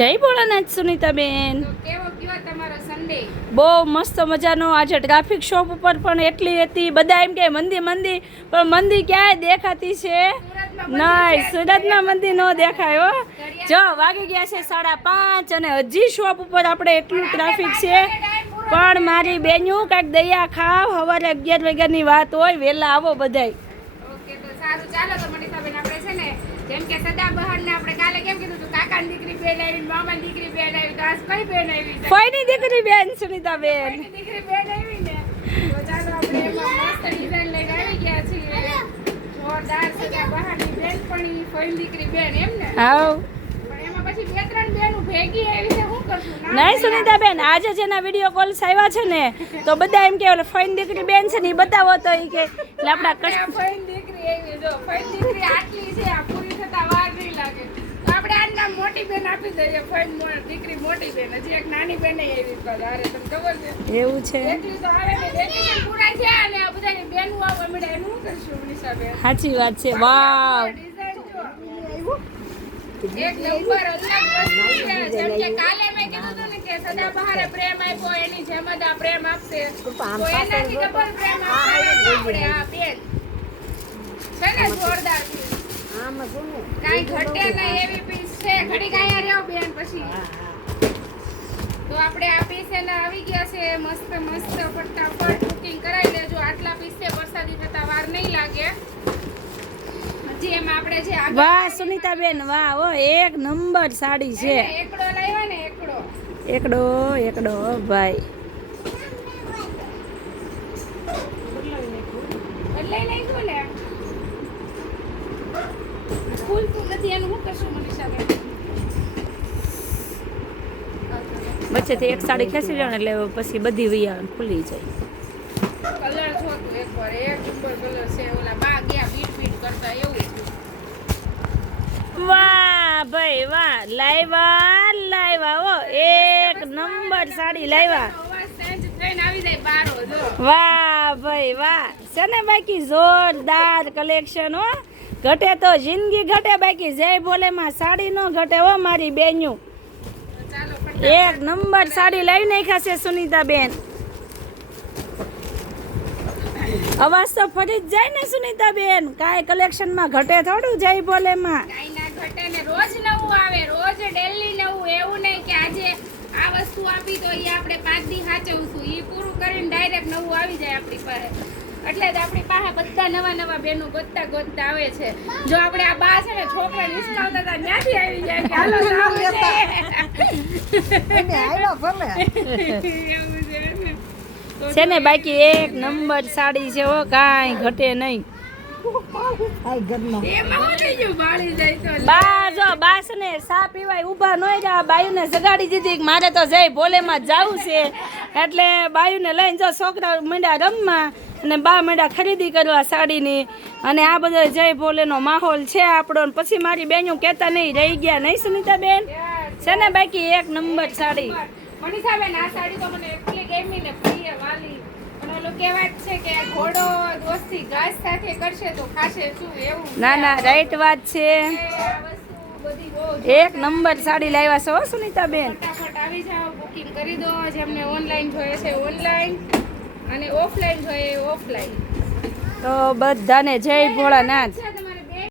જય ભોળાનાથ સુનીતાબેન. કેવો ગયો તમારો સન્ડે? બહુ મસ્ત મજાનો. આજે ટ્રાફિક શોપ ઉપર પણ એટલી હતી. બધા એમ કે મંદી મંદી, પણ મંદી ક્યાંય દેખાતી છે નહીં. સુરતમાં મંદી ન દેખાય હો. જો વાગી ગયા છે 5:30 અને હજી શોપ ઉપર આપણે એટલું ટ્રાફિક છે. પણ મારી બેન્યું કાંઈક દયા ખાવ. સવારે 11 વાગ્યાની વાત હોય, વહેલા આવો બધાય. ઓકે તો સારું, ચાલો તો મનીષાબેન આપણે છે ને જેમ કે સદાબહાર ને આપણે કાલે કેમ કીધું હતું કાકાની દીકરી બેન આવી, મામાની દીકરી બેન આવી, તો આજ કઈ બેન આવી? ફઈની દીકરી બેન સુનીતાબેન. ફઈની દીકરી બેન આવી ને, તો ચાલો આપણે એમાં મસ્ત ડિઝાઇન લઈને આવી ગયા છીએ. જોરદાર સદાબહારની બેનપણી, ફઈની દીકરી બેન એમ ને? હાવ. પણ એમાં પછી 2-3 બેનો ભેગી આવી છે, શું કરશું? નહીં સુનીતાબેન, આજે જેના વિડીયો કોલ્સ આવ્યા છે ને, તો બધા એમ કે ઓલે ફઈની દીકરી બેન છે ને, એ બતાવો તો એ કે એટલે આપણા ફઈની દીકરી આવી. જો ફઈની દીકરી આટલી છે, આ પૂરી થતા વાર નહીં લાગે. તો આપણે આનું નામ મોટી બેન આપી દઈએ. ફઈની દીકરી મોટી બેન. હજી એક નાની બેન આવી પર. અરે તમને ખબર છે એવું છે. એટલી તો આવે ને, વેકેશન પૂરા થયા અને આ બધાની બેનો આવવા મળ્યા, એનું શું કરશું મનીષાબેન? સાચી વાત છે. વાવ. ડિઝાઇન જો એક નંબર અલગ વસ્તુ છે. જેમ કે કાલે મેં કીધું હતું ને કે સદાબહારે પ્રેમ આપ્યો, એની જેમ જ આ પ્રેમ આપશે. તો એનાથી ડબલ પ્રેમ આપશે આપણે આ બેન છે ને. જોરદાર પીસ, કાંઈ ઘટે નહીં એવી પીસ છે. ઘડી કાંઈ રહ્યો બેન પછી. તો આપણે આ પીસ એના આવી ગયા છે. મસ્ત મસ્ત ફટાફટ બુકિંગ કરાવી લેજો. આટલા પીસ છે, વરસાદી થતા વાર નહીં લાગે. હજી એમાં આપણે જે આગળ વાહ સુનીતાબેન, વાહ. ઓ એક નંબર સાડી છે. એકડો લાવ્યા ને, એકડો એકડો એકડો ભાઈ. બદલાઈ નાખ્યું ને. ફૂલ નથી, એનું શું કરશું મનીષાબેન? વચ્ચેથી એક સાડી ખેંચી લો ને એટલે પછી બધી વૈયા ખુલી જાય. કલર જોતું એકવાર, એક ઉપર કલર છે. ઓલા બા ગયા બીટ બીટ કરતા એવું છે. વાહ ભાઈ વાહ. લાવ્યા ઓ એક નંબર સાડી લાવ્યા. અવાજ ચેન્જ થઈને આવી જાય બારો. જો વાહ ભાઈ વાહ. છે ને બાકી જોરદાર કલેક્શન હો. ઘટે તો જિંદગી ઘટે, બાકી જય ભોલેમાં સાડી નો ઘટે હો મારી બેન્યું. ચાલો એક નંબર સાડી લાવી નાખ્યા છે સુનીતાબેન. અવાજ તો ફરી જ જાય ને સુનીતાબેન. કાંઈ કલેક્શનમાં ઘટે થોડું જય ભોલેમાં. કાંઈ ના ઘટે ને. રોજ નવું આવે, રોજ ડેલી નવું. એવું નહીં કે આજે આ વસ્તુ આપી તો એ આપણે 5 દી સાચવશું. એ પૂરું કરીને ડાયરેક્ટ નવું આવી જાય આપણી પાસે. એટલે જ આપણી પાસે બધા નવા નવા બેનો ગોતતા ગોતતા આવે છે. જો આપણે આ બા છે ને છોકરા નિષ્કાવતા હતા ત્યાંથી આવી જાય કે હાલો સાવ છે. એવું છે ને. છે ને બાકી એક નંબર સાડી છે હો, કાંઈ ઘટે નહીં. એમાં હું થઈ ગયું ભાળી જાય તો. બા જો બા છે ને સા પીવાય ઊભા ન રહ્યા. બાયુને જગાડી દીધી કે મારે તો જય ભોલેમાં જવું છે. એટલે બાયુને લઈને જો છોકરા મંડ્યા રમવા અને બા મંડ્યા ખરીદી કરવા સાડીની. અને આ બધો જય ભોલેનો માહોલ છે આપણો. ને પછી મારી બેનું કહેતા નહીં રહી ગયા નહીં સુનીતાબેન. છે ને બાકી એક નંબર સાડી. મનીષાબેન આ સાડી તો મને એટલી ગમી ને પ્રિય વાલી. પણ ઓલું કહેવાય છે કે ઘોડો દોસ્તી ઘાસ સાથે કરશે તો ખાશે શું, એવું ના ના રાઈટ વાત છે. આ વસ્તુ બધી બહુ એક નંબર સાડી લાવ્યા છો હો સુનીતાબેન. ફટાફટ આવી જાઓ, બુકિંગ કરી દો. જેમને ઓનલાઈન જોઈએ છે ઓનલાઈન અને ઓફલાઈન જોઈએ ઓફલાઈન. તો બધાને જય ભોળાનાથ.